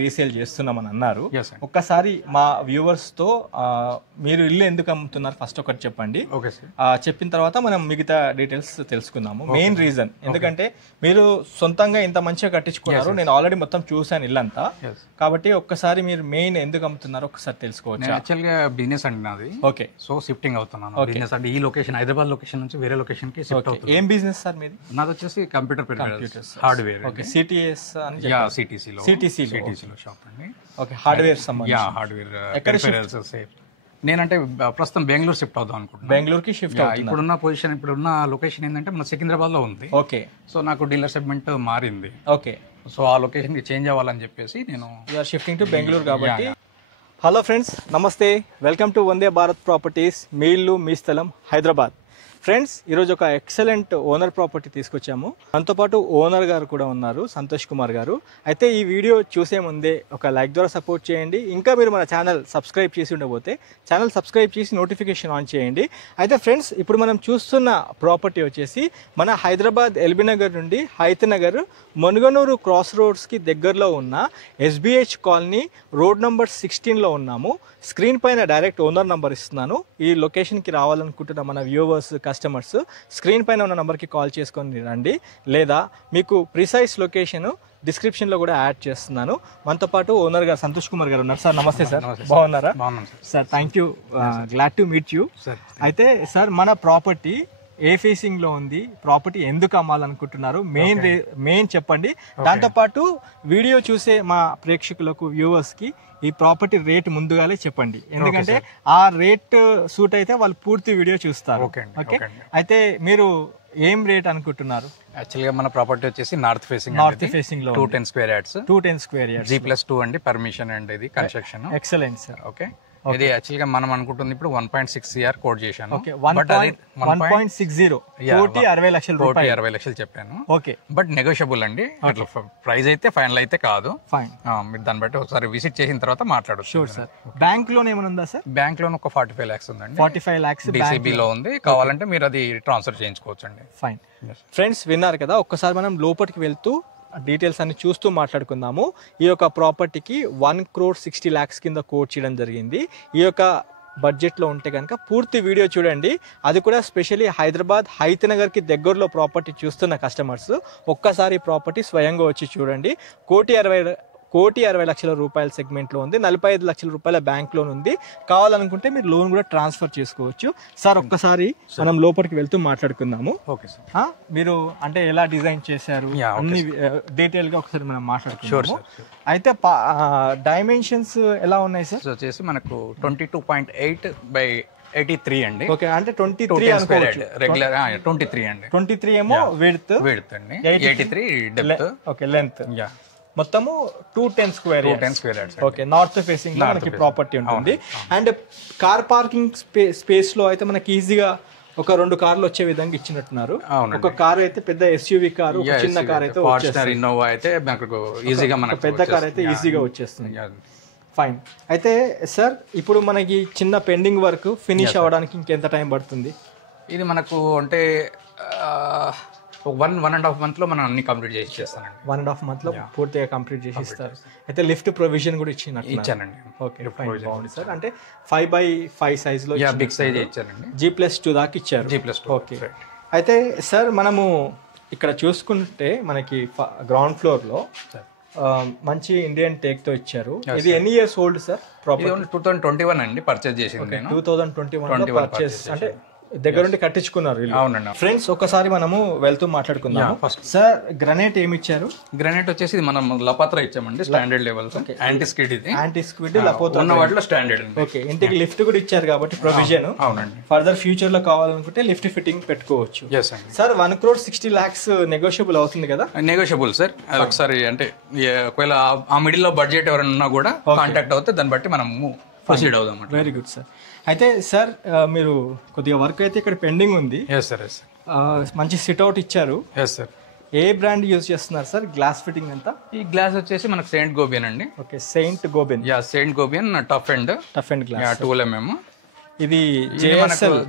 Resale చేస్తున్నామని అన్నారు. ఒక్కసారి మా వ్యూవర్స్ తో మీరు ఇల్లు ఎందుకు అమ్ముతున్నారు ఫస్ట్ ఒకటి చెప్పండి. చెప్పిన తర్వాత మనం మిగతా డీటెయిల్స్ తెలుసుకుందాము. మెయిన్ రీజన్ ఎందుకంటే మీరు సొంతంగా ఇంత మంచిగా కట్టించుకున్నారు, నేను ఆల్రెడీ మొత్తం చూసాను ఇల్లంతా, కాబట్టి ఒక్కసారి మీరు మెయిన్ ఎందుకు అమ్ముతున్నారు ఒకసారి తెలుసుకోవచ్చు. యాక్చువల్ గా బిజినెస్ అండి నాది. ఓకే, సో షిఫ్టింగ్ అవుతున్నాను. బిజినెస్ అంటే ఈ లొకేషన్ హైదరాబాద్ లొకేషన్ నుంచి వేరే లొకేషన్ కి షిఫ్ట్ అవుతుంది. ఏం బిజినెస్ సార్ మీది? నాది వచ్చేసి కంప్యూటర్స్ హార్డ్వేర్. ఓకే, సిటిఎస్ అని సిటీసీలో షాప్ అండి. ఓకే, హార్డ్వేర్ సంబంధించి. హార్డ్వేర్ నేనంటే ప్రస్తుతం బెంగళూరు షిఫ్ట్ అవుదాం అనుకుంటున్నాను. బెంగళూరుకి షిఫ్ట్ ఇప్పుడున్న పొజిషన్, ఇప్పుడున్న లొకేషన్ ఏంటంటే మన సికింద్రాబాద్ లో ఉంది. ఓకే, సో నాకు డీలర్ సెగ్మెంట్ మారింది. ఓకే, సో ఆ లొకేషన్ కి చేంజ్ అవ్వాలని చెప్పేసి నేను షిఫ్టింగ్ టు బెంగళూరు కాబట్టి. Hello friends, namaste, welcome to Vande Bharat properties, మీ ఇల్లు మీ స్థలం, హైదరాబాద్. ఫ్రెండ్స్, ఈరోజు ఒక ఎక్సలెంట్ ఓనర్ ప్రాపర్టీ తీసుకొచ్చాము. దాంతోపాటు ఓనర్ గారు కూడా ఉన్నారు, సంతోష్ కుమార్ గారు. అయితే ఈ వీడియో చూసే ముందే ఒక లైక్ ద్వారా సపోర్ట్ చేయండి. ఇంకా మీరు మన ఛానల్ సబ్స్క్రైబ్ చేసి ఉండకపోతే ఛానల్ సబ్స్క్రైబ్ చేసి నోటిఫికేషన్ ఆన్ చేయండి. అయితే ఫ్రెండ్స్, ఇప్పుడు మనం చూస్తున్న ప్రాపర్టీ వచ్చేసి మన హైదరాబాద్ ఎల్బీ నగర్ నుండి హైతనగర్ మునుగనూరు క్రాస్ రోడ్స్కి దగ్గరలో ఉన్న SBH కాలనీ రోడ్ నంబర్ 16లో ఉన్నాము. స్క్రీన్ పైన డైరెక్ట్ ఓనర్ నంబర్ ఇస్తున్నాను. ఈ లొకేషన్కి రావాలనుకుంటున్న మన వ్యూవర్స్, కస్టమర్స్ స్క్రీన్ పైన ఉన్న నంబర్కి కాల్ చేసుకొని రండి, లేదా మీకు ప్రిసైజ్ లొకేషన్ డిస్క్రిప్షన్లో కూడా యాడ్ చేస్తున్నాను. మనతో పాటు ఓనర్ గారు సంతోష్ కుమార్ గారు ఉన్నారు. సార్ నమస్తే సార్, బాగున్నారా? Sir thank you, glad to meet you. అయితే సార్, మన ప్రాపర్టీ ఏ ఫేసింగ్ లో ఉంది, ప్రాపర్టీ ఎందుకు అమ్మాలనుకుంటున్నారు, మెయిన్ చెప్పండి. దాంతోపాటు వీడియో చూసే మా ప్రేక్షకులకు, వ్యూవర్స్ కి ఈ ప్రాపర్టీ రేట్ ముందుగానే చెప్పండి, ఎందుకంటే ఆ రేట్ సూట్ అయితే వాళ్ళు పూర్తి వీడియో చూస్తారు. ఓకే, అయితే మీరు ఏం రేట్ అనుకుంటున్నారు? యాక్చువల్ గా మన ప్రాపర్టీ వచ్చేసి నార్త్ ఫేసింగ్ లో 210 square yards, 210 square yards, G+2 అండి పర్మిషన్ అండి, ఇది కన్స్ట్రక్షన్. Excellent sir. ఓకే, ఇది యాక్చువల్ గా మనం అనుకుంటుంది ఇప్పుడు 1.6 CR కోట్ చేశాను. 1.60 కోటి 60 లక్షల రూపాయలు, 60 లక్షలు చెప్పాను. ఓకే, బట్ నెగోషియబుల్ అండి. అట్లా ప్రైస్ అయితే ఫైనల్ అయితే కాదు. ఫైన్, మీరు దాన్ని బట్టి ఒకసారి విజిట్ చేసిన తర్వాత మాట్లాడచ్చు. Sure sir. బ్యాంక్ లోన్ ఏమైనా ఉందా సార్? బ్యాంక్ లోన్ ఒక 45 lakhs ఉందండి. 45 lakhs DCB లో ఉంది. కావాలంటే మీరు అది ట్రాన్స్ఫర్ చేయించుకోవచ్చు అండి. ఫైన్. ఫ్రెండ్స్, విన్నారు కదా, ఒక్కసారి మనం లోపలికి వెళ్తూ డీటెయిల్స్ అన్ని చూస్తూ మాట్లాడుకుందాము. ఈ యొక్క ప్రాపర్టీకి 1,60 lakhs కింద కోట్ చేయడం జరిగింది. ఈ యొక్క బడ్జెట్లో ఉంటే కనుక పూర్తి వీడియో చూడండి. అది కూడా స్పెషల్లీ హైదరాబాద్ హైతనగర్కి దగ్గరలో ప్రాపర్టీ చూస్తున్న కస్టమర్స్ ఒక్కసారి ప్రాపర్టీ స్వయంగా వచ్చి చూడండి. 1,60 లక్షల రూపాయల సెగ్మెంట్లో ఉంది. 45 లక్షల రూపాయల బ్యాంక్ లోన్ ఉంది. కావాలనుకుంటే మీరు లోన్ కూడా ట్రాన్స్ఫర్ చేసుకోవచ్చు. సార్, ఒక్కసారి మనం లోపలికి వెళ్తూ మాట్లాడుకుందాము. Okay sir. మీరు అంటే ఎలా డిజైన్ చేశారు అన్ని డీటెయిల్ గా ఒకసారి మనం మాట్లాడుకుందాము. అయితే డైమెన్షన్స్ ఎలా ఉన్నాయి సార్? వచ్చేసి మనకు 22.8/83 అండి. ఓకే, అంటే 23 అనుకోవచ్చు. రెగ్యులర్ 23 అండి. 23 ఏమో విడ్త్ అండి, 83 డెప్త్. Okay, length. మొత్తము 210 square yards. Okay, north facing లో మనకి ప్రాపర్టీ ఉంటుంది. అండ్ కార్ పార్కింగ్ స్పేస్ లో అయితే మనకి ఈజీగా ఒక 2 కార్లు వచ్చే విధంగా ఇచ్చినట్టున్నారు. ఒక కార్ అయితే పెద్ద SUV కారు, చిన్న కార్ అయితే ఇన్నోవా అయితే ఈజీగా, మనకు పెద్ద కార్ అయితే ఈజీగా వచ్చేస్తుంది. ఫైన్. అయితే సార్, ఇప్పుడు మనకి చిన్న పెండింగ్ వర్క్ ఫినిష్ అవ్వడానికి ఇంకెంత టైం పడుతుంది? ఇది మనకు అంటే 1.5 month లో మనం అన్ని కంప్లీట్ చేసి ఇచ్చేస్తానండి. 1.5 month లో పూర్తిగా కంప్లీట్ చేసి ఇస్తారు. అయితే లిఫ్ట్ ప్రొవిజన్ కూడా ఇచ్చానండి. ఓకే, బాగుంది సార్. అంటే 5x5 సైజ్ లో బిగ్ సైజ్ ఇచ్చానండి. G+2 దాకా ఇచ్చారు. G+2. ఓకే. అయితే సార్, మనము ఇక్కడ చూసుకుంటే మనకి గ్రౌండ్ ఫ్లోర్ లో మంచి ఇండియన్ టేక్ తో ఇచ్చారు. ఇది ఎన్ని ఇయర్స్ ఓల్డ్ సార్? 2021 అండి పర్చేజ్ చేసింది. 2021 పర్చేస్ అంటే దగ్గరుండి కట్టించుకున్నారు. అవునండి. ఫ్రెండ్స్, ఒకసారి మనము వెళ్తూ మాట్లాడుకుందాం. సార్, గ్రనైట్ ఏమి ఇచ్చారు? గ్రనైట్ వచ్చేసి మనం లపాత్ర ఇచ్చామండి, స్టాండర్డ్ లెవెల్. యాంటీ స్కిడ్, ఇది యాంటీ స్కిడ్ లపోత్ర ఉన్న వాటిలో స్టాండర్డ్. ఓకే, ఇంటికి లిఫ్ట్ కూడా ఇచ్చారు కాబట్టి ప్రొవిజన్. అవునండి. ఫర్దర్ ఫ్యూచర్ లో కావాలనుకుంటే లిఫ్ట్ ఫిట్టింగ్ పెట్టుకోవచ్చు. సార్, 1,60 lakhs నెగోషియబుల్ అవుతుంది కదా? Negotiable sir. ఒకసారి అంటే ఒకవేళ ఆ మిడిల్ లో బడ్జెట్ ఎవరైనా ఉన్నా కూడా కాంటాక్ట్ అవుతే దాన్ని బట్టి మనం ప్రొసీడ్ అవుదాం. Very good sir. అయితే సార్, మీరు కొద్దిగా వర్క్ అయితే ఇక్కడ పెండింగ్ ఉంది. మంచి సిట్అవుట్ ఇచ్చారు. ఏ బ్రాండ్ యూజ్ చేస్తున్నారు సార్? గ్లాస్ ఫిట్టింగ్ ఎంత? ఈ గ్లాస్ వచ్చేసి మనకు సెయింట్ గోబియన్ అండి. Okay, Saint Gobain. Saint Gobain tough and glass 12 mm. ఇది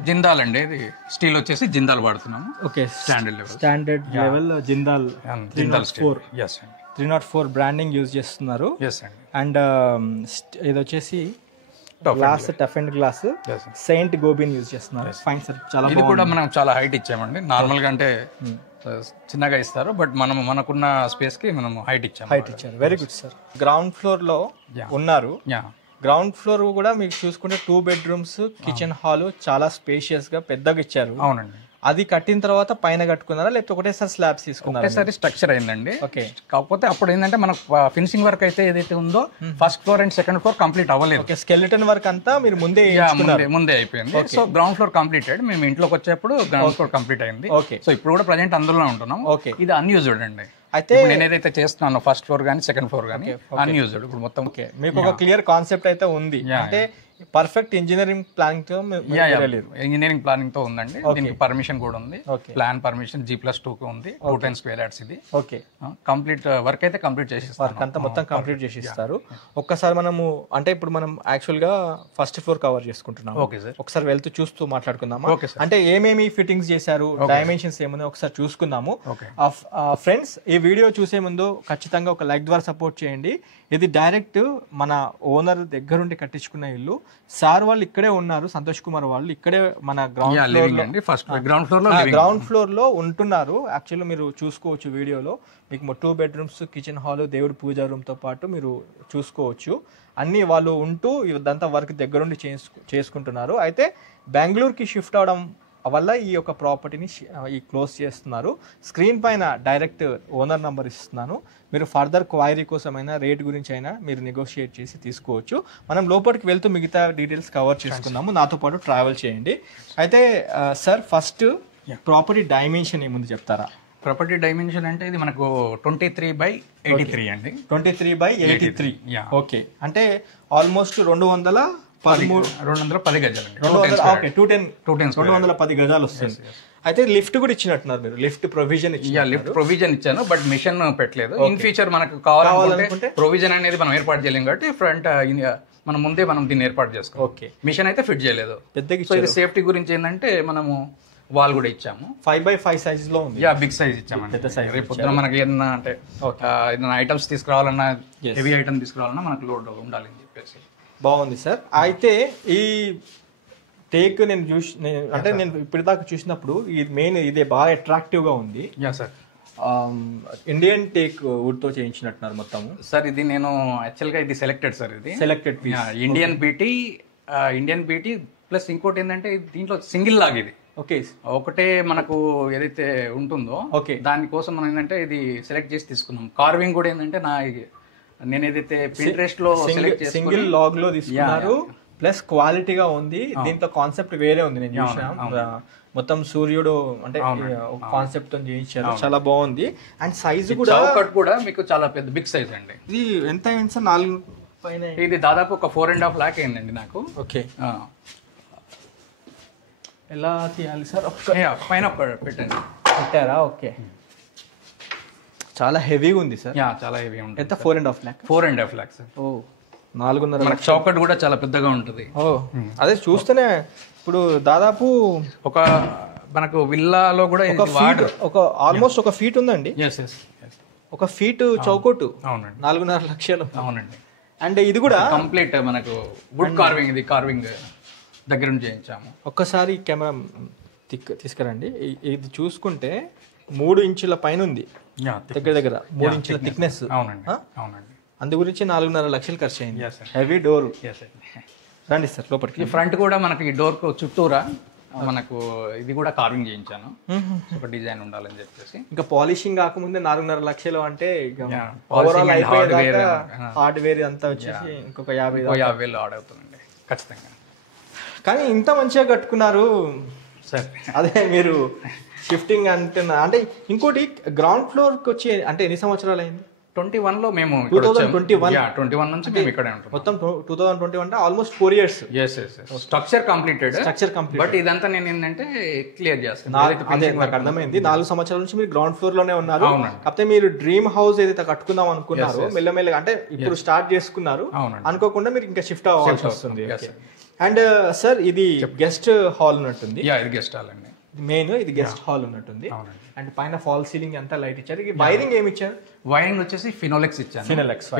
జిందాల్ అండి. ఇది స్టీల్ వచ్చేసి జిందాల్ వాడుతున్నాము. Okay, standard level Jindal Jindal steel. 304 branding use చేస్తున్నారు. ఎస్ అండి. అండ్ ఇది వచ్చేసి glass, tough and glass, Saint Gobain use చేస్తున్నారు. ఫైన్ సార్, చాలా ఇది కూడా మనం చాలా హైట్ ఇచ్చామండి. నార్మల్ గా అంటే చిన్నగా ఇస్తారు, బట్ మనం మనకున్న స్పేస్ కి మనం హైట్ ఇచ్చారు. Very good sir. Ground floor లో ఉన్నారు. గ్రౌండ్ ఫ్లోర్ కూడా మీకు చూసుకుంటే 2 bedrooms, కిచెన్ హాల్ చాలా స్పేషియస్ గా పెద్దగా ఇచ్చారు. అవునండి. అది కట్టిన తర్వాత పైన కట్టుకున్నారా లేకపోతే ఒకటేసారి స్లాబ్స్ తీసుకున్నారా? ఒకటేసారి స్ట్రక్చర్ అయిందండి. ఓకే. కాకపోతే అప్పుడు ఏంటంటే మనకు ఫినిషింగ్ వర్క్ అయితే ఏదైతే ఉందో first floor and second floor complete అవ్వలేదు. ఓకే, స్కెలిటన్ వర్క్ అంతా మీరు ముందే అయిపోయింది. So ground floor completed. మేము ఇంట్లోకి వచ్చేప్పుడు గ్రౌండ్ ఫ్లోర్ కంప్లీట్ అయింది. ఓకే. సో ఇప్పుడు కూడా ప్రజెంట్ అందులో ఉంటున్నాం. ఓకే. ఇది అన్యూజ్డ్ అండి. అయితే నేను ఏదైతే చేస్తున్నాను ఫస్ట్ ఫ్లోర్ కానీ సెకండ్ ఫ్లోర్ కానీ అన్యూజ్డ్ ఇప్పుడు మొత్తం. ఓకే, మీకు ఒక క్లియర్ కాన్సెప్ట్ అయితే ఉంది. అంటే పర్ఫెక్ట్ ఇంజనీరింగ్ ప్లానింగ్ తో ఇంజనీరింగ్ ప్లానింగ్ తో ఉందండి. దీనికి పర్మిషన్ కూడా ఉంది. ప్లాన్ పర్మిషన్ G+2 కి ఉంది. 210 square yards ఇది. ఓకే. కంప్లీట్ వర్క్ అయితే కంప్లీట్ చేసేస్తారు. వర్క్ అంతా మొత్తం కంప్లీట్ చేసి ఇస్తారు. ఒక్కసారి మనము అంటే ఇప్పుడు మనం యాక్చువల్ గా ఫస్ట్ ఫ్లోర్ కవర్ చేసుకుంటున్నాం. Okay sir. ఒకసారి వెళ్తూ చూస్తూ మాట్లాడుకుందామా? Okay sir. అంటే ఏమేమి ఫిట్టింగ్స్ చేశారు, డైమెన్షన్స్ ఏమున్నాయో ఒకసారి చూసుకుందాము. ఓకే. ఫ్రెండ్స్, ఈ వీడియో చూసే ముందు ఖచ్చితంగా ఒక లైక్ ద్వారా సపోర్ట్ చేయండి. ఇది డైరెక్ట్ మన ఓనర్ దగ్గరుండి కట్టించుకున్న ఇల్లు. సార్ వాళ్ళు ఇక్కడే ఉన్నారు, సంతోష్ కుమార్ వాళ్ళు ఇక్కడే మన గ్రౌండ్ ఫ్లోర్ లో ఉంటున్నారు. యాక్చువల్లీ మీరు చూసుకోవచ్చు వీడియోలో, మీకు 2 bedrooms, కిచెన్ హాల్, దేవుడి పూజా రూమ్ తో పాటు మీరు చూసుకోవచ్చు. అన్ని వాళ్ళు ఉంటూ ఇదంతా వర్క్ దగ్గరుండి చేసుకుంటున్నారు. అయితే బెంగళూరుకి షిఫ్ట్ అవడం వల్ల ఈ యొక్క ప్రాపర్టీని క్లోజ్ చేస్తున్నారు. స్క్రీన్ పైన డైరెక్ట్ ఓనర్ నంబర్ ఇస్తున్నాను. మీరు ఫర్దర్ క్వైరీ కోసమైనా రేట్ గురించి అయినా మీరు నెగోషియేట్ చేసి తీసుకోవచ్చు. మనం లోపలికి వెళ్తూ మిగతా డీటెయిల్స్ కవర్ చేసుకుందాము. నాతో పాటు ట్రావెల్ చేయండి. అయితే సార్, ఫస్ట్ ప్రాపర్టీ డైమెన్షన్ ఏముంది చెప్తారా? ప్రాపర్టీ డైమెన్షన్ అంటే ఇది మనకు 23/83 అండి. 23/83. ఓకే, అంటే ఆల్మోస్ట్ 210 గజాలండి. 210 గజాలు వస్తుంది. అయితే లిఫ్ట్ కూడా ఇచ్చినట్టున్నారు మీరు. లిఫ్ట్ ప్రొవిజన్ ఇచ్చాను, బట్ మిషన్ పెట్టలేదు. ఇన్ ఫ్యూచర్ మనకు కావాలనుకుంటే ప్రొవిజన్ అనేది మనం ఏర్పాటు చేయలేం కాబట్టి ఫ్రంట్ మనం ముందే దీన్ని ఏర్పాటు చేసుకోవాలి. ఓకే. మిషన్ అయితే ఫిట్ చేయలేదు. పెద్దగా ఇది సేఫ్టీ గురించి ఏంటంటే మనము వాల్ కూడా ఇచ్చాము. 5x5 సైజ్ లో ఉంది. బిగ్ సైజ్ ఇచ్చాము. పెద్ద సైజ్. రేపు పొద్దున మనకి ఏదన్నా అంటే ఏదైనా ఐటమ్స్ తీసుకురావాలన్నా, హెవీ ఐటమ్ తీసుకురావాలన్నా మనకు లోడ్ ఉండాలి అని చెప్పేసి. బాగుంది సార్. అయితే ఈ టేక్ నేను అంటే నేను ఇప్పటిదాకా చూసినప్పుడు ఇది మెయిన్ ఇదే బాగా అట్రాక్టివ్ గా ఉంది. సార్, ఇండియన్ టేక్ వుడ్ తో చేయించినట్టున్నారు మొత్తం. సార్ ఇది నేను యాక్చువల్ గా ఇది సెలెక్టెడ్ సార్. ఇది సెలెక్టెడ్ ఇండియన్ బీటీ ప్లస్ ఇంకోటి ఏంటంటే దీంట్లో సింగిల్ లాగ్ ఇది. ఓకే. ఒకటే మనకు ఏదైతే ఉంటుందో ఓకే, దానికోసం మనం ఏంటంటే ఇది సెలెక్ట్ చేసి తీసుకున్నాం. కార్వింగ్ కూడా ఏంటంటే నేను ఏదైతే Pinterest లో సింగిల్ లాగ్ లో తీసుకున్నారు. ప్లస్ క్వాలిటీగా ఉంది. దీంతో కాన్సెప్ట్ వేరే ఉంది. నేను చూసిన మొత్తం సూర్యుడు అంటే కాన్సెప్ట్ తో చేయించారు. చాలా బాగుంది. అండ్ సైజ్ కూడా మీకు చాలా పెద్ద బిగ్ సైజ్ అండి. ఇది ఎంత అయింది సార్? 4 పైన. ఇది దాదాపు ఒక 4.5 lakh అయిందండి నాకు. ఓకే. ఎలా తీయాలి సార్? పైన పెట్టండి. పెట్టారా? ఓకే. చాలా హెవీగా ఉంది సార్. చాలా హెవీ ఉంటుంది. ఎంత? 4.5 lakh. 4.5 lakhs. ఓ, 4.5 lakh. చౌకట్ కూడా చాలా పెద్దగా ఉంటుంది. ఓ, అదే చూస్తేనే ఇప్పుడు దాదాపు ఒక మనకు విల్లాలో కూడా ఒక ఆల్మోస్ట్ 1 feet ఉందండి. 1 feet చౌకట్టు. అవునండి. 4.5 లక్షలు. అవునండి. అండ్ ఇది కూడా కంప్లీట్ మనకు వుడ్ కార్వింగ్. ఇది కార్వింగ్ దగ్గర నుంచి చేయించాము. ఒక్కసారి కెమెరా తీసుకురండి. ఇది చూసుకుంటే 3 ఇంచుల పైన ఉంది. దగ్గర 3 ఇంచుల థిక్నెస్. అవునండి. అందు గురించి 4.5 లక్షలు ఖర్చు అయింది. Heavy door. రండి సార్ లోపలికి. ఫ్రంట్ కూడా మనకి ఈ డోర్ చుట్టూరా మనకు ఇది కూడా కార్వింగ్ చేయించాను. ఒక డిజైన్ ఉండాలని చెప్పేసి. ఇంకా పాలిషింగ్ కాకముందే 4.5 లక్షలు అంటే హార్డ్వేర్ అంతా వచ్చేసి ఇంకొక 50,000 ఆడ్ అవుతుందండి ఖచ్చితంగా. కానీ ఇంత మంచిగా కట్టుకున్నారు సార్. అదే మీరు షిఫ్టింగ్ అంటున్నా అంటే. ఇంకోటి గ్రౌండ్ ఫ్లోర్ కి వచ్చి అంటే ఎన్ని సంవత్సరాలు అయింది? 21 లో మేము 2021 నుంచి మేము ఇక్కడే ఉంటాం. మొత్తం 2021 అంటే almost 4 years. Structure completed. But ఇదంతా నేను ఏంటంటే క్లియర్ చేస్తాను. నాకు అర్థమైంది. 4 సంవత్సరాల నుంచి మీరు గ్రౌండ్ ఫ్లోర్ లోనే ఉన్నారు. కాకపోతే మీరు డ్రీమ్ హౌస్ ఏదైతే కట్టుకుందాం అనుకున్నారు మెల్లమెల్లగా అంటే ఇప్పుడు స్టార్ట్ చేసుకున్నారు అనుకోకుండా మీరు ఇంకా షిఫ్ట్ అవ్వాల్సి వస్తుంది. అండ్ సార్, ఇది గెస్ట్ హాల్ ఉన్నట్టుంది. ఇది గెస్ట్ హాల్ అండి. మెయిన్ ఇది గెస్ట్ హాల్ ఉన్నట్టుంది. అండ్ పైన ఫాల్ సీలింగ్ అంతా లైట్ ఇచ్చారు. వైరింగ్ ఏమి ఇచ్చారు? వైరింగ్ వచ్చేసి ఫినోలెక్స్ ఇచ్చాను.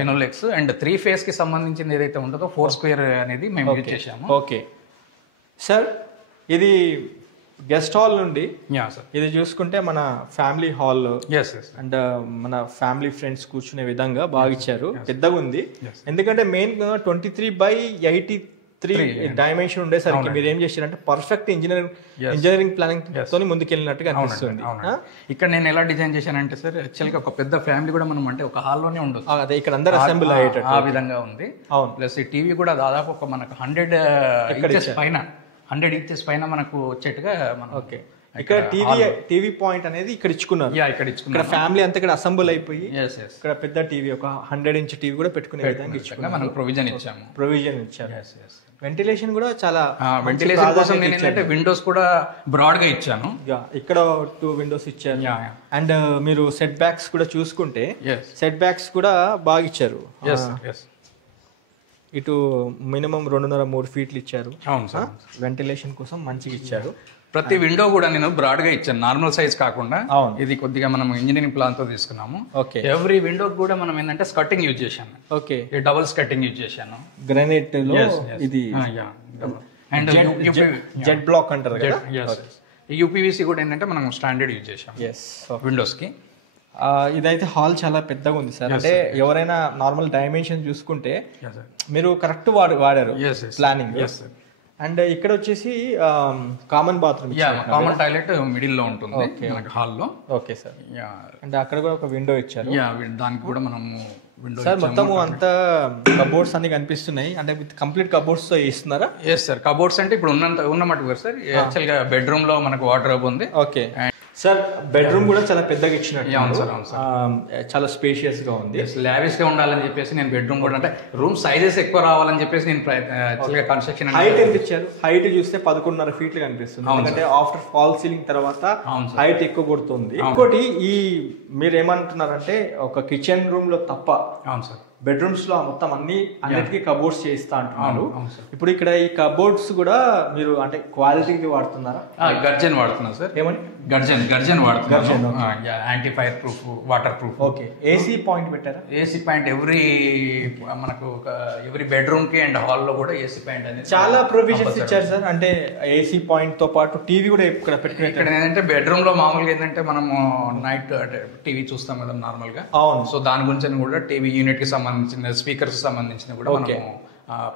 ఫినోలెక్స్ అండ్ 3 phase కి సంబంధించింది ఏదైతే ఉంటుందో 4 square అనేది మేము యూజ్ చేసాము. ఓకే సార్, ఇది గెస్ట్ హాల్ నుండి సార్ ఇది చూసుకుంటే మన ఫ్యామిలీ హాల్ ఎస్ అండ్ మన ఫ్యామిలీ ఫ్రెండ్స్ కూర్చునే విధంగా బాగా ఇచ్చారు. పెద్దగా ఉంది. ఎందుకంటే మెయిన్ 23/83 డైమెన్షన్ ఉండేసరికి మీరు ఏం చేశారంటే పర్ఫెక్ట్ ఇంజనీరింగ్ ప్లానింగ్ తోని ముందుకెళ్ళినట్టుగా అనిపిస్తుంది. ఇక్కడ నేను ఎలా డిజైన్ చేశానంటే సార్, యాక్చువల్గా ఒక పెద్ద ఫ్యామిలీ కూడా మనం అంటే ఒక హాల్లోనే ఉండదు. అదే ఇక్కడ అందరు అసెంబ్లీ అయ్యేటట్టు ఆ విధంగా ఉంది. ప్లస్ ఈ టీవీ కూడా దాదాపు ఒక మనకు 100 inches పైన మనకు వచ్చేట్టుగా మనం. ఓకే, ఇక్కడ టీవీ పాయింట్ అనేది ఇక్కడ ఇచ్చుకున్నారు. ఇక్కడ ఫ్యామిలీ అంతా ఇక్కడ అసెంబుల్ అయిపోయి ఇక్కడ పెద్ద టీవీ ఒక 100-inch టీవీ కూడా పెట్టుకునే విధంగా ఇచ్చుకున్నారు. మనం ప్రొవిజన్ ఇచ్చారు. వెంటిలేషన్ కూడా చాలా వెంటిలేషన్ కోసం ఏంటంటే విండోస్ కూడా బ్రాడ్ గా ఇచ్చాను. ఇక్కడ 2 windows ఇచ్చారు. అండ్ మీరు సెట్ బ్యాక్స్ కూడా చూసుకుంటే సెట్ బ్యాక్స్ కూడా బాగా ఇచ్చారు. ఇటు మినిమం 2.5-3 feet ఇచ్చారు. వెంటిలేషన్ కోసం మంచిగా ఇచ్చారు. ప్రతి విండో కూడా నేను బ్రాడ్ గా ఇచ్చాను, నార్మల్ సైజ్ కాకుండా. ఇది కొద్దిగా మనం ఇంజనీరింగ్ ప్లాన్ తో తీసుకున్నాము. ఎవ్రీ విండో కూడా మనం ఏంటంటే స్కర్టింగ్ యూజ్ చేశాను. ఓకే, డబుల్ స్కర్టింగ్ యూజ్ చేశాను. గ్రానైట్ లో ఇది అండ్ జెడ్ బ్లాక్ అంటారు కదా. యూపీవీసీ కూడా ఏంటంటే మనం స్టాండర్డ్ యూజ్ చేశాం విండోస్ కి. ఇదైతే హాల్ చాలా పెద్దగా ఉంది సార్. అంటే ఎవరైనా నార్మల్ డైమెన్షన్ చూసుకుంటే మీరు కరెక్ట్ వాడారు ప్లానింగ్. అండ్ ఇక్కడ వచ్చేసి common bathroom, common toilet middle లో ఉంటుంది హాల్లో. Okay sir. అండ్ అక్కడ కూడా ఒక విండో ఇచ్చారు. దానికి కూడా మనము సార్ మొత్తము అంతా కబోర్డ్స్ అన్ని కనిపిస్తున్నాయి. అంటే విత్ కంప్లీట్ కబోర్డ్స్ తో ఇస్తున్నారా? ఎస్ సార్, కబోర్డ్స్ అంటే ఇప్పుడు ఉన్న మటుకు సార్. యాక్చువల్ గా బెడ్రూమ్ లో మనకు వార్డ్రోబ్ ఉంది. ఓకే సార్, బెడ్రూమ్ కూడా చాలా పెద్దగా ఇచ్చినట్టు. చాలా స్పేషియస్ గా ఉంది. లావిష్ గా ఉండాలని చెప్పేసి నేను బెడ్రూమ్ కూడా అంటే రూమ్ సైజెస్ ఎక్కువ రావాలని చెప్పేసి నేను కన్స్ట్రక్షన్. హైట్ ఎంత ఇచ్చారు? హైట్ చూస్తే 11.5 feet కనిపిస్తుంది. ఎందుకంటే ఆఫ్టర్ ఫాల్ సీలింగ్ తర్వాత హైట్ ఎక్కువ కొడుతుంది. ఇంకోటి ఈ మీరు ఏమంటున్నారంటే ఒక కిచెన్ రూమ్ లో తప్ప బెడ్రూమ్స్ లో మొత్తం అన్నిటికీ కబోర్డ్స్ చేయిస్తా అంటున్నారు. ఇప్పుడు ఇక్కడ ఈ కబోర్డ్స్ కూడా మీరు అంటే క్వాలిటీకి వాడుతున్నారా? గర్జన్ వాడుతున్నారు సార్. ఏమని? గర్జన్ వాడుతున్నారు. Anti fire proof, water proof. Okay, AC point పెట్టారా? ఏసీ పాయింట్ మనకు ఎవ్రీ బెడ్రూమ్ కి అండ్ హాల్ లో కూడా ఏసీ పాయింట్ అనేది చాలా ప్రొవిజన్స్ ఇచ్చారు సార్. అంటే ఏసీ పాయింట్ తో పాటు టీవీ కూడా ఇక్కడ పెట్టుకుని. ఇక్కడ ఏంటంటే బెడ్రూమ్ లో మామూలుగా ఏంటంటే మనము నైట్ టీవీ చూస్తాం కదా నార్మల్ గా. అవును. సో దాని గురించి కూడా టీవీ యూనిట్ కి సంబంధించిన స్పీకర్స్ సంబంధించిన కూడా మనము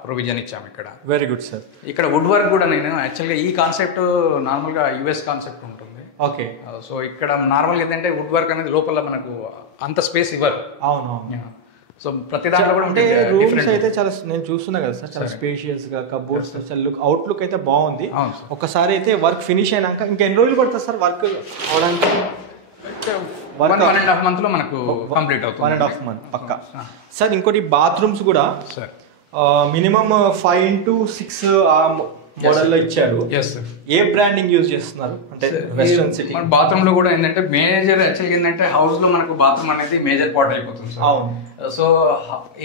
ప్రొవిజన్ ఇచ్చాము ఇక్కడ. Very good sir. ఇక్కడ వుడ్ వర్క్ కూడా నేను యాక్చువల్గా ఈ కాన్సెప్ట్ నార్మల్ గా యుఎస్ కాన్సెప్ట్ ఉంటుంది. ఓకే, సో ఇక్కడ నార్మల్ ఏంటంటే వుడ్ వర్క్ అనేది లోపల మనకు అంత స్పేస్ ఇవ్వరు. అవును. సో ప్రతి దాంట్లో కూడా అంటే రూమ్స్ అయితే చాలా నేను చూస్తున్నా కదా సార్, చాలా స్పేషియస్ గా కబోర్డ్స్ అవుట్లుక్ అయితే బాగుంది. ఒకసారి అయితే వర్క్ ఫినిష్ అయినాక ఇంకా ఎన్ని రోజులు పడుతుంది సార్ వర్క్ అవడానికి? 1.5 month లో మనకు కంప్లీట్ అవుతుంది. 1.5 month పక్కా. సార్ ఇంకోటి బాత్రూమ్స్ కూడా సార్ మినిమం 5x6 మోడల్ లో ఇచ్చారు. ఏ బ్రాండింగ్ యూజ్ చేస్తున్నారు? అంటే వెస్టర్న్ సిటీ మన బాత్రూమ్ లో కూడా ఏంటంటే మేజర్ యాక్చువల్గా ఏంటంటే హౌస్ లో మనకు బాత్రూమ్ అనేది మేజర్ పార్ట్ అయిపోతుంది సార్. అవును. సో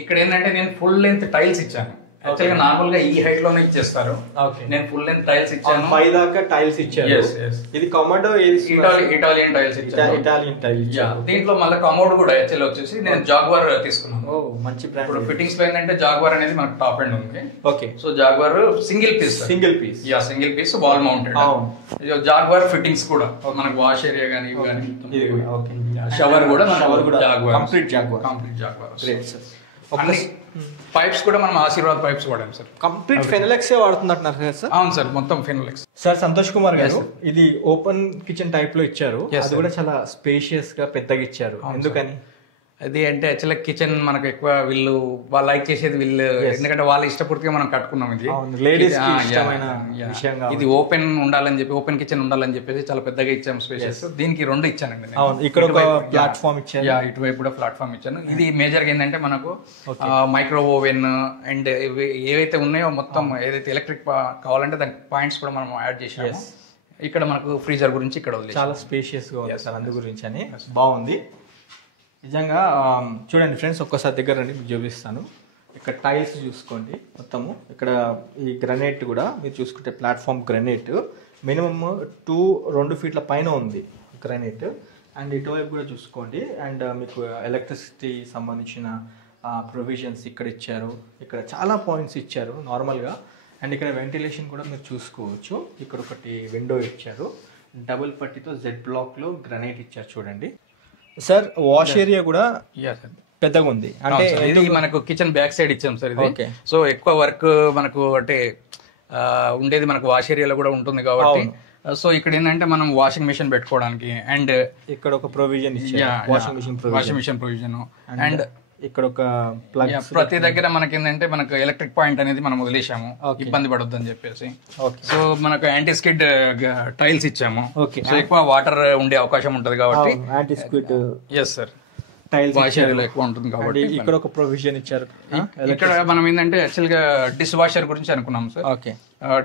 ఇక్కడ ఏంటంటే నేను ఫుల్ లెంత్ టైల్స్ ఇచ్చాను. యాక్చువల్గా నార్మల్ గా ఈ హైట్ లోనే ఇచ్చేస్తారు. నేను ఫుల్ లెంత్ టైల్స్ ఇచ్చాను. 5 దాకా టైల్స్ ఇచ్చారు. ఇది కమోడ్ ఇటాలియన్ టైల్స్ ఇచ్చాను. Italian tiles. దీంట్లో మళ్ళీ కమోడ్ కూడా యాక్చువల్ వచ్చేసి నేను జాగ్వార్ తీసుకున్నాను. మంచి బ్రాండ్. ఇప్పుడు ఫిట్టింగ్స్ లో ఏంటంటే జాగ్వార్ అనేది మనకు టాప్ ఎండ్ ఉంది. Okay. So Jaquar single piece single piece wall mounted. Jaquar fittings కూడా మనకు వాష్ ఏరియా గానీ ఇవి గానీ షవర్ కూడా Jaquar complete Jaquar. Great sir. Pipes కూడా మనం ఆశీర్వాద్ పైప్స్ వాడాం సార్. కంప్లీట్ ఫెనోలెక్స్ వాడుతున్నట్టున్నారు కదా సార్? అవును సార్, మొత్తం ఫెనోలెక్స్. సార్ సంతోష్ కుమార్ గారు, ఇది ఓపెన్ కిచెన్ టైప్ లో ఇచ్చారు. అది కూడా చాలా స్పేషియస్ గా పెద్దగా ఇచ్చారు. ఎందుకని? అది అంటే యాక్చువల్గా కిచెన్ మనకు ఎక్కువ వీళ్ళు వాళ్ళు లైక్ చేసేది వీళ్ళు, ఎందుకంటే వాళ్ళు ఇష్టపూర్తిగా మనం కట్టుకున్నాం. ఇది ఇది ఓపెన్ ఉండాలని చెప్పి, ఓపెన్ కిచెన్ ఉండాలని చెప్పేసి చాలా పెద్దగా ఇచ్చాము స్పేషియస్. దీనికి 2 ఇచ్చానండి. ఇక్కడ ప్లాట్ఫామ్ ఇచ్చాను, ఇటువైపు కూడా ప్లాట్ఫామ్ ఇచ్చాను. ఇది మేజర్ గా ఏంటంటే మనకు మైక్రో ఓవెన్ అండ్ ఏవైతే ఉన్నాయో మొత్తం ఏదైతే ఎలక్ట్రిక్ కావాలంటే దాని పాయింట్స్ కూడా మనం యాడ్ చేసాము. ఇక్కడ మనకు ఫ్రీజర్ గురించి ఇక్కడ చాలా స్పేషియస్ గా ఉంది సార్, అందు గురించి అని బాగుంది నిజంగా. చూడండి ఫ్రెండ్స్, ఒక్కసారి దగ్గర రండి, మీకు చూపిస్తాను. ఇక్కడ టైల్స్ చూసుకోండి మొత్తము. ఇక్కడ ఈ గ్రనైట్ కూడా మీరు చూసుకుంటే ప్లాట్ఫామ్ గ్రనైట్ మినిమమ్ 2 ఫీట్ల పైన ఉంది గ్రానైట్. అండ్ ఇటువైపు కూడా చూసుకోండి. అండ్ మీకు ఎలక్ట్రిసిటీ సంబంధించిన ప్రొవిజన్స్ ఇక్కడ ఇచ్చారు. ఇక్కడ చాలా పాయింట్స్ ఇచ్చారు నార్మల్గా. అండ్ ఇక్కడ వెంటిలేషన్ కూడా మీరు చూసుకోవచ్చు. ఇక్కడ ఒకటి విండో ఇచ్చారు. డబుల్ పట్టితో జెడ్ బ్లాక్లో గ్రానైట్ ఇచ్చారు చూడండి సార్. వాష్ ఏరియా కూడా పెద్దగా ఉంది. అంటే ఇది మనకు కిచెన్ బ్యాక్ సైడ్ ఇచ్చాం సార్ ఇది. సో ఎక్కువ వర్క్ మనకు అంటే ఉండేది మనకు వాష్ ఏరియాలో కూడా ఉంటుంది కాబట్టి సో ఇక్కడ ఏంటంటే మనం వాషింగ్ మిషన్ పెట్టుకోవడానికి అండ్ ఇక్కడ ఒక ప్రొవిజన్ ఇచ్చారు. వాషింగ్ మిషన్ ప్రొవిజన్ అండ్ ఇక్కడ ఒక ప్లగ్. ప్రతి దగ్గర మనకి ఏంటంటే మనకు ఎలక్ట్రిక్ పాయింట్ అనేది మనం వదిలేసాము ఇబ్బంది పడొద్దు అని చెప్పేసి. సో మనకు యాంటీ స్కిడ్ టైల్స్ ఇచ్చాము. సో ఎక్కువ వాటర్ ఉండే అవకాశం ఉంటుంది కాబట్టి యాంటీ స్కిడ్ ఎస్ సార్ టైల్స్ వాష్ ఏరియాలో ఎక్కువ ఉంటుంది కాబట్టి ఇక్కడ ఒక ప్రొవిజన్ ఇచ్చారు. ఇక్కడ మనం ఏంటంటే యాక్చువల్ గా డిష్ వాషర్ గురించి అనుకున్నాం సార్. ఓకే,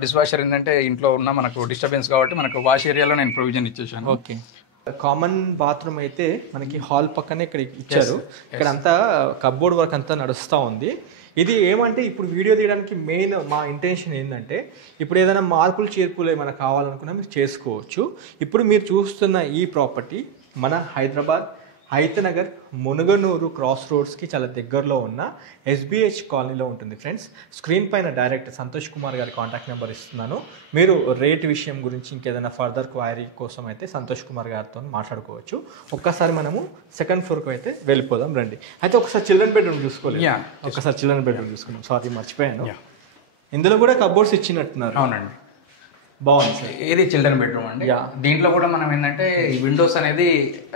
డిష్ వాషర్ ఏంటంటే ఇంట్లో ఉన్న మనకు డిస్టర్బెన్స్ కాబట్టి మనకు వాష్ ఏరియాలో నేను ప్రొవిజన్ ఇచ్చేసాను. ఓకే, కామన్ బాత్రూమ్ అయితే మనకి హాల్ పక్కనే ఇక్కడ ఇచ్చారు. ఇక్కడ అంతా కప్బోర్డ్ వర్క్ అంతా నడుస్తూ ఉంది. ఇది ఏమంటే ఇప్పుడు వీడియో తీయడానికి మెయిన్ మా ఇంటెన్షన్ ఏంటంటే ఇప్పుడు ఏదైనా మార్పులు చేర్పులు ఏమైనా కావాలనుకున్నా మీరు చేసుకోవచ్చు. ఇప్పుడు మీరు చూస్తున్న ఈ ప్రాపర్టీ మన హైదరాబాద్ హైతనగర్ మునుగనూరు క్రాస్ రోడ్స్కి చాలా దగ్గరలో ఉన్న SBH కాలనీలో ఉంటుంది ఫ్రెండ్స్. స్క్రీన్ పైన డైరెక్ట్ సంతోష్ కుమార్ గారి కాంటాక్ట్ నెంబర్ ఇస్తున్నాను. మీరు రేట్ విషయం గురించి ఇంకేదైనా ఫర్దర్ క్వైరీ కోసం అయితే సంతోష్ కుమార్ గారితో మాట్లాడుకోవచ్చు. ఒక్కసారి మనము సెకండ్ ఫ్లోర్కి అయితే వెళ్ళిపోదాం రండి. అయితే ఒకసారి చిల్డ్రన్ బెడ్రూమ్ చూసుకోలేదు. ఒకసారి చిల్డ్రన్ బెడ్రూమ్ చూసుకున్నాం. సారీ మర్చిపోయాను. ఇందులో కూడా కబోర్డ్స్ ఇచ్చినట్టున్నారు. అవునండి, బాగుంది సార్. ఇది చిల్డ్రన్ బెడ్రూమ్ అండి. దీంట్లో కూడా మనం ఏంటంటే విండోస్ అనేది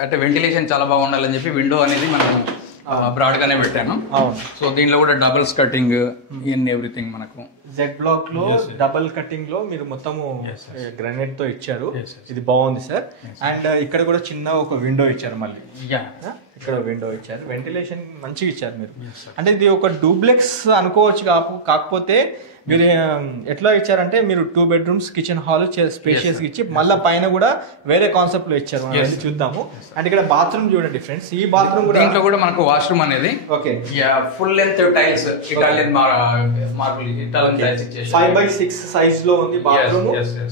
అంటే వెంటిలేషన్ చాలా బాగుండాలని చెప్పి విండో అనేది మనం బ్రాడ్ గానే పెట్టాను. సో దీంట్లో కూడా డబుల్ కటింగ్ ఇన్ ఎవ్రీథింగ్ మనకు జెడ్ బ్లాక్ లో డబుల్ కటింగ్ లో మీరు మొత్తము గ్రానైట్ తో ఇచ్చారు. ఇది బాగుంది సార్. అండ్ ఇక్కడ కూడా చిన్న ఒక విండో ఇచ్చారు. మళ్ళీ ఇక్కడ విండో ఇచ్చారు. వెంటిలేషన్ మంచిగా ఇచ్చారు మీరు. అంటే ఇది ఒక డూప్లెక్స్ అనుకోవచ్చు. కాకపోతే మీరు ఎట్లా ఇచ్చారంటే మీరు 2 bedrooms కిచెన్ హాల్ స్పేషియస్ ఇచ్చి మళ్ళీ పైన కూడా వేరే కాన్సెప్ట్ లో ఇచ్చారు. మనం చూద్దాము. అండ్ ఇక్కడ బాత్రూమ్ చూడండి ఫ్రెండ్స్. ఈ బాత్రూమ్ కూడా దీంట్లో కూడా మనకు వాష్రూమ్ అనేది okay full length tiles Italian marble Italian tiles ఇచ్చేసి 5x6 సైజ్ లో ఉంది బాత్రూమ్.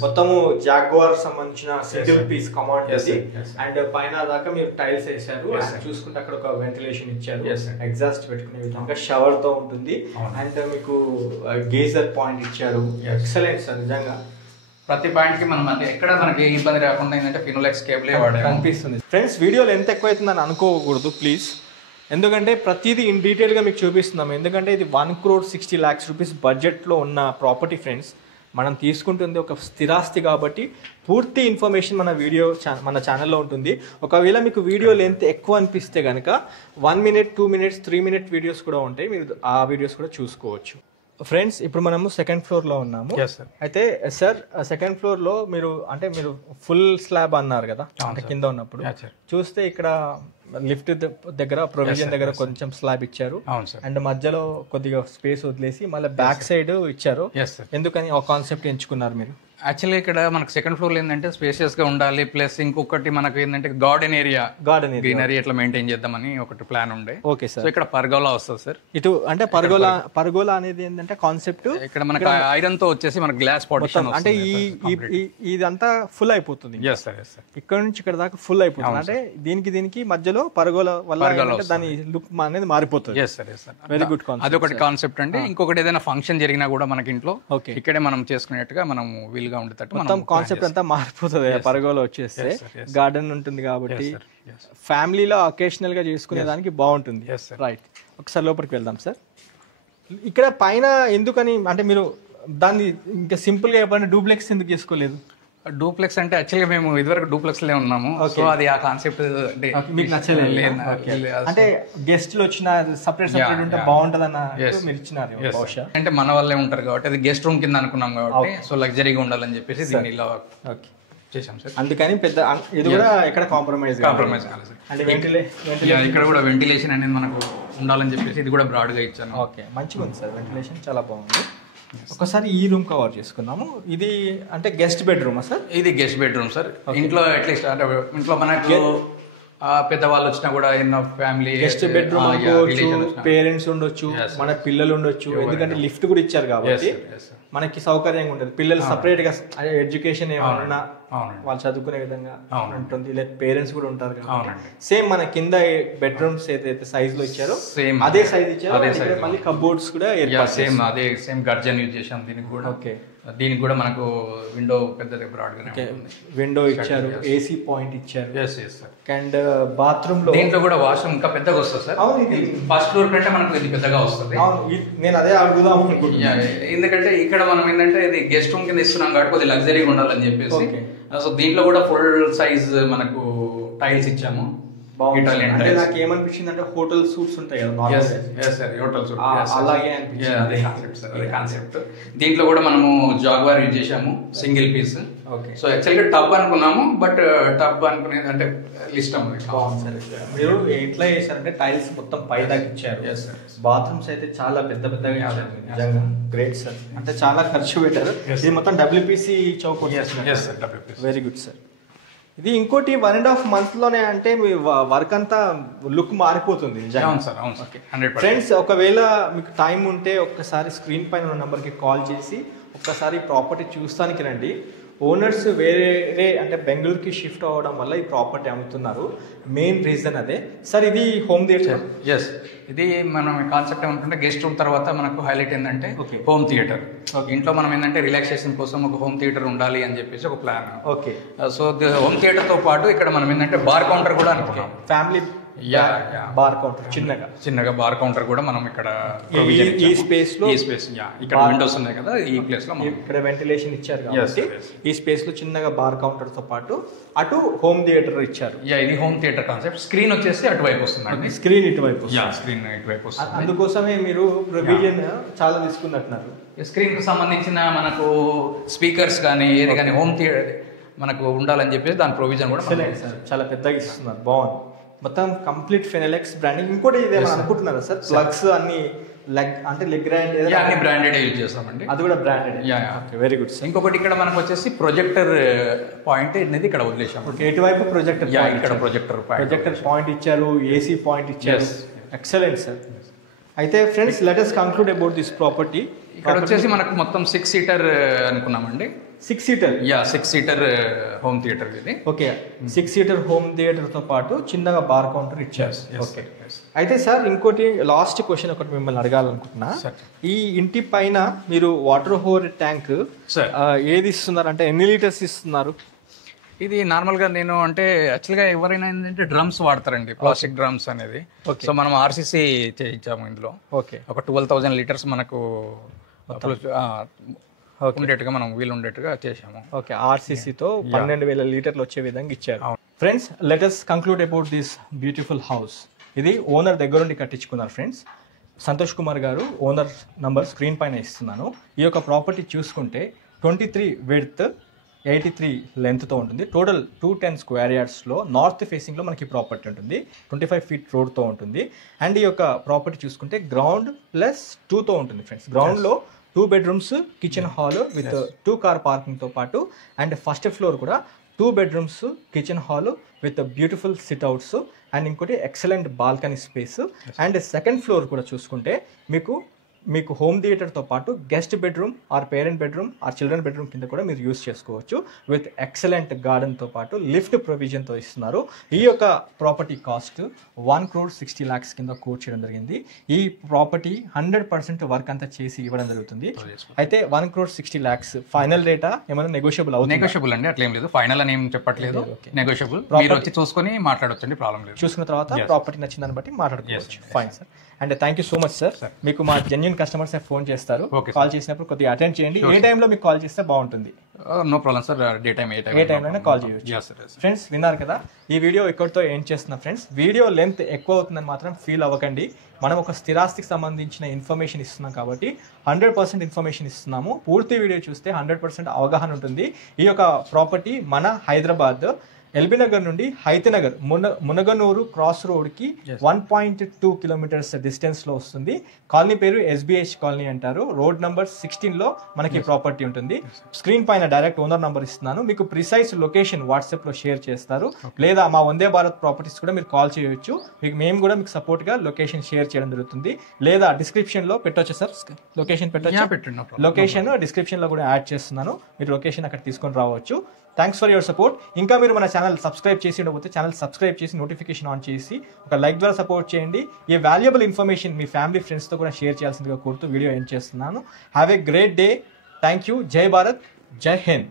మొత్తము జాగ్వార్ సంబంధించిన సింగిల్ పీస్ కమాండ్ ఇది. అండ్ పైన దాకా మీరు టైల్స్ వేసారు. చూసుకుంటే అక్కడ ఒక వెంటిలేషన్ ఇచ్చారు. ఎగ్జాస్ట్ పెట్టుకునే విధంగా షవర్ తో ఉంటుంది. అండ్ మీకు గేజర్ పాయింట్ ఇచ్చారు. ఎక్సలెంట్ సార్ నిజంగా. ప్రతి పాయింట్ కి మనం అంటే ఎక్కడ మనకి ఇబ్బంది రాకుండా ఏంటంటే ఫినోలెక్స్ కేబుల్ కనిపిస్తుంది. ఫ్రెండ్స్ వీడియోలో ఎంత ఎక్కువైతుందని అనుకోకూడదు ప్లీజ్. ఎందుకంటే ప్రతిదీ ఇన్ డీటెయిల్గా మీకు చూపిస్తున్నాము. ఎందుకంటే ఇది 1,60,00,000 రూపీస్ బడ్జెట్లో ఉన్న ప్రాపర్టీ ఫ్రెండ్స్. మనం తీసుకుంటుంది ఒక స్థిరాస్తి కాబట్టి పూర్తి ఇన్ఫర్మేషన్ మన ఛానల్లో ఉంటుంది. ఒకవేళ మీకు వీడియో లెంత్ ఎక్కువ అనిపిస్తే కనుక 1 minute 2 minutes 3 minute వీడియోస్ కూడా ఉంటాయి. మీరు ఆ వీడియోస్ కూడా చూసుకోవచ్చు. ఫ్రెండ్స్ ఇప్పుడు మనము సెకండ్ ఫ్లోర్లో ఉన్నాము. అయితే సార్ సెకండ్ ఫ్లోర్లో మీరు ఫుల్ స్లాబ్ అన్నారు కదా కింద ఉన్నప్పుడు. చూస్తే ఇక్కడ లిఫ్ట్ దగ్గర ప్రొవిజన్ దగ్గర కొంచెం స్లాబ్ ఇచ్చారు. అండ్ మధ్యలో కొద్దిగా స్పేస్ వదిలేసి మళ్ళీ బ్యాక్ సైడ్ ఇచ్చారు. ఎందుకని ఆ కాన్సెప్ట్ ఎంచుకున్నారు మీరు? యాక్చువల్లీ ఇక్కడ మనకు సెకండ్ ఫ్లోర్ ఏంటంటే స్పేషియస్ గా ఉండాలి. ప్లస్ ఇంకొకటి మనకు ఏంటంటే గార్డెన్ ఏరియా గ్రీనరీ ఎట్లా మెయింటైన్ చేద్దామని ఒకటి ప్లాన్ ఉండే. Okay sir. ఇక్కడ పర్గోలా వస్తుంది సార్. ఇటు అంటే పర్గోలా అనేది ఏంటంటే కాన్సెప్ట్ ఇక్కడ మనకు ఐరన్ తో వచ్చేసి మనకు గ్లాస్ పార్టిషన్ అంటే ఇదంతా ఫుల్ అయిపోతుంది. ఇక్కడ నుంచి ఇక్కడ దాకా ఫుల్ అయిపోతుంది. అంటే దీనికి మధ్యలో పర్గోలా వల్ల దాని లుక్ అనేది మారిపోతుంది. Very good concept. అదొకటి కాన్సెప్ట్ అండి. ఇంకొకటి ఏదైనా ఫంక్షన్ జరిగినా కూడా మనకి ఇంట్లో ఇక్కడే మనం చేసుకునేట్టుగా మనం మొత్తం కాన్సెప్ట్ అంతా మారిపోతుంది. పరగోలో వచ్చేస్తే గార్డెన్ ఉంటుంది కాబట్టి ఫ్యామిలీలో అకేషనల్ గా చేసుకునే దానికి బాగుంటుంది. రైట్, ఒకసారి లోపలికి వెళ్దాం సార్. ఇక్కడ పైన ఎందుకని అంటే మీరు దాన్ని ఇంకా సింపుల్ గా చెప్పండి, డూప్లెక్స్ ఎందుకు చేసుకోలేదు? డూప్లెక్స్ అంటే యాక్చువల్గా మేము ఇదివరకు డూప్లెక్స్ లే ఉన్నాము. సో అది ఆ కాన్సెప్ట్ మీకు నచ్చలేదు. అంటే గెస్ట్లు వచ్చిన సపరేట్ ఉంటే బాగుంటది అన్న మీరు ఇచ్చినారు. అంటే మన వాళ్ళే ఉంటారు కాబట్టి అది గెస్ట్ రూమ్ కింద అనుకున్నాం కాబట్టి సో లగ్జరీగా ఉండాలని చెప్పేసి దీన్ని ఇలా చేసాం సార్. అందుకని పెద్ద ఇది కూడా ఎక్కడ కాంప్రమైజ్ కాలేదు సార్. ఇక్కడ కూడా వెంటిలేషన్ అనేది మనకు ఉండాలని చెప్పేసి ఇది కూడా బ్రాడ్ గా ఇచ్చాను. ఓకే, మంచిగా ఉంది సార్. వెంటిలేషన్ చాలా బాగుంది. ఒకసారి ఈ రూమ్ కవర్ చేసుకున్నాము. ఇది అంటే గెస్ట్ బెడ్రూమా సార్? ఇది గెస్ట్ బెడ్రూమ్ సార్. ఇంట్లో అట్లీస్ట్ అంటే ఇంట్లో మనకు పెద్దవాళ్ళు వచ్చినా కూడా ఎన్నో ఫ్యామిలీ గెస్ట్ బెడ్రూమ్ అనుకోవచ్చు, పేరెంట్స్ ఉండొచ్చు, మన పిల్లలు ఉండొచ్చు, ఎందుకంటే లిఫ్ట్ కూడా ఇచ్చారు కాబట్టి మనకి సౌకర్యంగా ఉంటుంది. పిల్లలు సపరేట్ గా ఎడ్యుకేషన్ ఏమన్నా వాళ్ళు చదువుకునే విధంగా ఉంటుంది, లేదా పేరెంట్స్ కూడా ఉంటారు కాబట్టి సేమ్ మన కింద బెడ్రూమ్స్ ఏదైతే సైజ్ లో ఇచ్చారో అదే సైజ్ ఇచ్చారు. మళ్ళీ కబోర్డ్స్ కూడా సేమ్ అదే సేమ్ గర్జన్ యూజ్ చేసాం దీనికి కూడా. ఓకే, దీనికి కూడా మనకు విండో పెద్దది బ్రాడ్గా విండో ఇచ్చారు, ఏసీ పాయింట్ ఇచ్చారు. అండ్ బాత్రూమ్ లో దీంట్లో కూడా వాష్రూమ్ ఇంకా పెద్దగా వస్తుంది సార్. ఫస్ట్ ఫ్లోర్ కంటే మనకు ఇది పెద్దగా వస్తుంది. నేను అదే అడుగుదాం అనుకుంటున్నాను, ఎందుకంటే ఇక్కడ మనం ఏంటంటే ఇది గెస్ట్ రూమ్ కింద ఇస్తున్నాం కాబట్టి కొద్దిగా లగ్జరీగా ఉండాలని చెప్పేసి. సో దీంట్లో కూడా ఫుల్ సైజ్ మనకు టైల్స్ ఇచ్చాము. నాకు ఏమనిపించింది అంటే హోటల్ సూట్స్ ఉంటాయి కదా, అలాగే కాన్సెప్ట్. దీంట్లో కూడా మనము జాగ్వార్ యూజ్ చేసాము, సింగిల్ పీస్. సో యాక్చువల్గా టబ్ అనుకున్నాము, బట్ టబ్ అనుకునేది అంటే ఇష్టం. మీరు ఎట్లా చేశారంటే టైల్స్ మొత్తం పై దాకా ఇచ్చారు. బాత్రూమ్స్ అయితే చాలా పెద్ద పెద్దగా ఇచ్చారు, నిజంగా గ్రేట్ సార్. అంటే చాలా ఖర్చు పెట్టారు. ఇది మొత్తం WPC Chowk. Very good sir. ఇది ఇంకోటి 1.5 months లోనే అంటే మీ వర్క్ అంతా లుక్ మారిపోతుంది. ఫ్రెండ్స్, ఒకవేళ మీకు టైం ఉంటే ఒక్కసారి స్క్రీన్ పైన ఉన్న నెంబర్కి కాల్ చేసి ఒక్కసారి ప్రాపర్టీ చూస్తానికి రండి. ఓనర్స్ వేరే అంటే బెంగళూరుకి షిఫ్ట్ అవ్వడం వల్ల ఈ ప్రాపర్టీ అమ్ముతున్నారు, మెయిన్ రీజన్ అదే. సార్ ఇది హోమ్ థియేటర్. ఎస్, ఇది మనం కాన్సెప్ట్ ఏమంటుంటే గెస్ట్ రూమ్ తర్వాత మనకు హైలైట్ ఏంటంటే హోమ్ థియేటర్. ఇంట్లో మనం ఏంటంటే రిలాక్సేషన్ కోసం ఒక హోమ్ థియేటర్ ఉండాలి అని చెప్పేసి ఒక plan. Okay, so home theatre తో పాటు ఇక్కడ మనం ఏంటంటే బార్ కౌంటర్ కూడా అనుకున్నాం. ఫ్యామిలీ బార్ కౌంటర్, చిన్నగా బార్ కౌంటర్ కూడా మనం ఇక్కడ ఈ స్పేస్ లో, ఇక్కడ విండోస్ ఉన్నాయి కదా, ఈ ప్లేస్ లో ఇక్కడ వెంటిలేషన్ ఇచ్చారు కాబట్టి ఈ స్పేస్ లో చిన్నగా బార్ కౌంటర్ తో పాటు అటు హోమ్ థియేటర్ ఇచ్చారు. ఇది హోమ్ థియేటర్ కాన్సెప్ట్. స్క్రీన్ వచ్చేసి అటువైపు వస్తుంది, స్క్రీన్ ఇటువైపు, స్క్రీన్ ఇటువైపు వస్తుంది. అందుకోసమే మీరు ప్రొవిజన్ చాలా తీసుకున్నట్టున్నారు. స్క్రీన్ కు సంబంధించిన మనకు స్పీకర్స్ కానీ ఏది కానీ హోమ్ థియేటర్ మనకు ఉండాలని చెప్పేసి దాని ప్రొవిజన్ కూడా చాలా పెద్దగా ఇస్తున్నారు. బాగుంది, మొత్తం కంప్లీట్ ఫెనెలెక్స్ బ్రాండింగ్. ఇంకోటి ఇదేమో అనుకుంటున్నారా సార్, ప్లగ్స్ అన్ని లెగ్ గ్రాండ్ అన్ని బ్రాండెడ్ యూజ్ చేస్తామండి, అది కూడా బ్రాండెడ్. Very good sir. ఇంకొకటి ఇక్కడ మనకు వచ్చేసి ప్రొజెక్టర్ పాయింట్ అనేది ఇక్కడ వదిలేసాము. ఎటువైపు ప్రొజెక్టర్? ఇక్కడ ప్రొజెక్టర్ పాయింట్ ఇచ్చారు, ఏసీ పాయింట్ ఇచ్చారు. Excellent sir. అయితే friends, let us conclude about this property. ఇక్కడ వచ్చేసి మనకు మొత్తం 6 seater అనుకున్నామండి. 6 seater? 6 seater హోమ్ థియేటర్ ఇది. ఓకే, 6 seater హోమ్ థియేటర్ తో పాటు చిన్నగా బార్ కౌంటర్ ఇచ్చారు. ఓకే, అయితే సార్ ఇంకోటి లాస్ట్ క్వశ్చన్ ఒకటి మిమ్మల్ని అడగాలనుకుంటున్నా. ఈ ఇంటి పైన మీరు వాటర్ హోర్ ట్యాంక్ ఏది ఇస్తున్నారు, అంటే ఎన్ని లీటర్స్ ఇస్తున్నారు? ఇది నార్మల్గా నేను అంటే యాక్చువల్గా ఎవరైనా ఏంటంటే డ్రమ్స్ వాడతారండి, ప్లాస్టిక్ డ్రమ్స్ అనేది. సో మనం ఆర్సీసీ చేయించాము ఇందులో. ఓకే, ఒక 12,000 లీటర్స్ మనకు ఉండేట్టుగా మనం వీలు ఉండేట్టుగా చేసాము. ఓకే, ఆర్సీసీతో 12,000 లీటర్లు వచ్చే విధంగా ఇచ్చారు. Friends, let us conclude about this beautiful house. ఇది ఓనర్ దగ్గర నుండి కట్టించుకున్నారు ఫ్రెండ్స్. సంతోష్ కుమార్ గారు ఓనర్ నంబర్ స్క్రీన్ పైన ఇస్తున్నాను. ఈ యొక్క ప్రాపర్టీ చూసుకుంటే 23 విడ్త్, 83 లెంత్తో ఉంటుంది. టోటల్ 210 స్క్వేర్ యార్డ్స్లో నార్త్ ఫేసింగ్లో మనకి ప్రాపర్టీ ఉంటుంది. 25 feet రోడ్తో ఉంటుంది. అండ్ ఈ యొక్క ప్రాపర్టీ చూసుకుంటే గ్రౌండ్ ప్లస్ 2తో ఉంటుంది ఫ్రెండ్స్. గ్రౌండ్లో 2 bedrooms, kitchen hall with 2 car పార్కింగ్తో పాటు, అండ్ ఫస్ట్ ఫ్లోర్ కూడా 2 bedrooms, kitchen hall with beautiful sit outs, and ఇంకోటి excellent balcony space. And second floor కూడా చూసుకుంటే మీకు హోమ్ థియేటర్తో పాటు guest bedroom or parent bedroom or children bedroom కింద కూడా మీరు యూస్ చేసుకోవచ్చు. విత్ ఎక్సలెంట్ గార్డెన్తో పాటు లిఫ్ట్ ప్రొవిజన్తో ఇస్తున్నారు. ఈ యొక్క ప్రాపర్టీ కాస్ట్ 1,60 lakhs కింద కోట్ చేయడం జరిగింది. ఈ ప్రాపర్టీ 100% వర్క్ అంతా చేసి ఇవ్వడం జరుగుతుంది. అయితే 1,60 lakhs ఫైనల్ రేటా ఏమైనా నెగోషియబుల్ అవుతుంది? నెగోషియబుల్ అండి, అట్లా ఏం లేదు, ఫైనల్ అని ఏం చెప్పట్లేదు, నెగోషియబుల్. మీరు వచ్చి చూసుకొని మాట్లాడొచ్చండి, ప్రాబ్లం లేదు. చూసుకున్న తర్వాత ప్రాపర్టీ నచ్చిన దాన్ని బట్టి మాట్లాడుకోవచ్చు. Fine sir. And thank you so much sir. మీకు మా జెన్యూన్ కస్టమర్స్ ఫోన్ చేస్తారు, కాల్ చేసినప్పుడు కొద్దిగా అటెండ్ చేయండి. ఏ టైంలో మీకు కాల్ చేస్తే బాగుంటుంది? నో ప్రాబ్లం సార్, ఏ టైంలో కాల్ చేయొచ్చు. ఫ్రెండ్స్, విన్నారు కదా, ఈ వీడియో ఇక్కడితో ఏం చేస్తున్నా ఫ్రెండ్స్. వీడియో లెంత్ ఎక్కువ అవుతుందని మాత్రం ఫీల్ అవ్వకండి. మనం ఒక స్థిరాస్తికి సంబంధించిన ఇన్ఫర్మేషన్ ఇస్తున్నాం కాబట్టి 100% ఇన్ఫర్మేషన్ ఇస్తున్నాము. పూర్తి వీడియో చూస్తే 100% అవగాహన ఉంటుంది. ఈ యొక్క ప్రాపర్టీ మన హైదరాబాద్ ఎల్బీ నగర్ నుండి హైతనగర్ మునగనూరు క్రాస్ రోడ్కి 1.2 కిలోమీటర్స్ డిస్టెన్స్లో వస్తుంది. కాలనీ పేరు SBH కాలనీ అంటారు. రోడ్ నంబర్ 16లో మనకి ప్రాపర్టీ ఉంటుంది. స్క్రీన్ పైన డైరెక్ట్ ఓనర్ నంబర్ ఇస్తున్నాను, మీకు ప్రిసైజ్ లొకేషన్ వాట్సాప్లో షేర్ చేస్తారు. లేదా మా వందే భారత్ ప్రాపర్టీస్ కూడా మీరు కాల్ చేయొచ్చు, మేము కూడా మీకు సపోర్ట్గా లొకేషన్ షేర్ చేయడం జరుగుతుంది. లేదా డిస్క్రిప్షన్లో పెట్టొచ్చు సార్, లొకేషన్ పెట్టొచ్చు, లొకేషన్ డిస్క్రిప్షన్లో కూడా యాడ్ చేస్తున్నాను, మీరు లొకేషన్ అక్కడ తీసుకొని రావచ్చు. Thanks for your support. ఇంకా మీరు మన ఛానల్ సబ్స్క్రైబ్ చేసి ఉండకపోతే ఛానల్ సబ్స్క్రైబ్ చేసి నోటిఫికేషన్ ఆన్ చేసి ఒక లైక్ ద్వారా సపోర్ట్ చేయండి. ఈ వాల్యుబుల్ ఇన్ఫర్మేషన్ మీ ఫ్యామిలీ ఫ్రెండ్స్తో కూడా షేర్ చేయాల్సిందిగా కోరుతూ వీడియో ఎండ్ చేస్తున్నాను. Have a great day. Thank you. జై భారత్, జై హింద్.